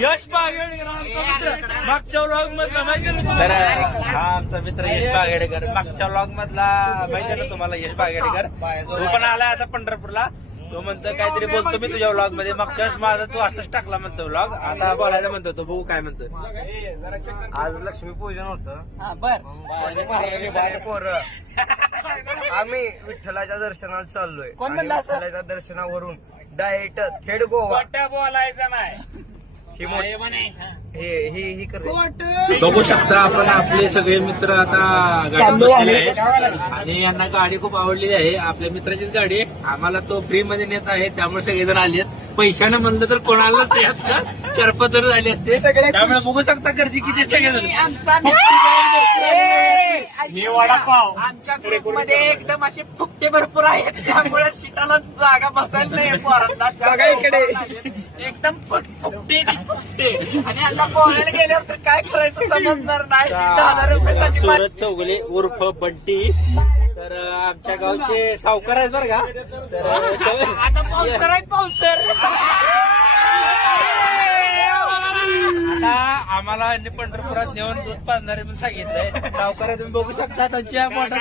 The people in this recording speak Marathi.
यश बागेडकर आमचा मित्र मागच्या व्लॉग मधला माहिती ना तर हा आमचा मित्र यश बागेडकर मागच्या व्लॉग मधला माहिती ना तुम्हाला यश बागेडकर तो पण आलाय आता पंढरपूरला. तो म्हणतो काहीतरी बोलतो मी तुझ्या व्लॉग मध्ये मागच्या वेळेस माझा तू असंच टाकला म्हणतो व्लॉग आता बोलायला म्हणतो तो बघू काय म्हणतो. आज लक्ष्मीपूजन होतं. आम्ही विठ्ठलाच्या दर्शनाला चाललोय. कोण म्हणलं असं? विठ्ठलाच्या दर्शनावरून डायरेक्ट थेट गोवा. बोलायचं नाही ही कर. बघू शकता आपण आपले सगळे मित्र आता गाडीत बसलेले आहेत आणि यांना गाडी खूप आवडलेली आहे. आपल्या मित्राचीच गाडी आहे. आम्हाला तो फ्री मध्ये नेत आहे त्यामुळे सगळेजण आले आहेत. पैशानं म्हणलं तर कोणालाच त्यात 4-5 जण झाले असते त्यामुळे बघू शकता गर्दी किती सगळेजण. वडापाव आमच्या ग्रुप मध्ये एकदम असे फुकटे भरपूर आहेत त्यामुळे सीटाला जागा बसायला नाही पोरांना. एकदम फुकटे आणि आता बोलायला गेल्यावर तर काय करायचं समजणार नाही. 10,000 रुपयासाठी सूरज चौगुले उर्फ बंटी तर आमच्या गावचे सावकार आहेत बरं का. तर आता पावसर आहेत पावसर. आता आम्हाला पंढरपुरात नेऊन दूध पाजणारे म्हणून सांगितलंय सावकार तुम्ही बघू शकता त्यांच्या पोटात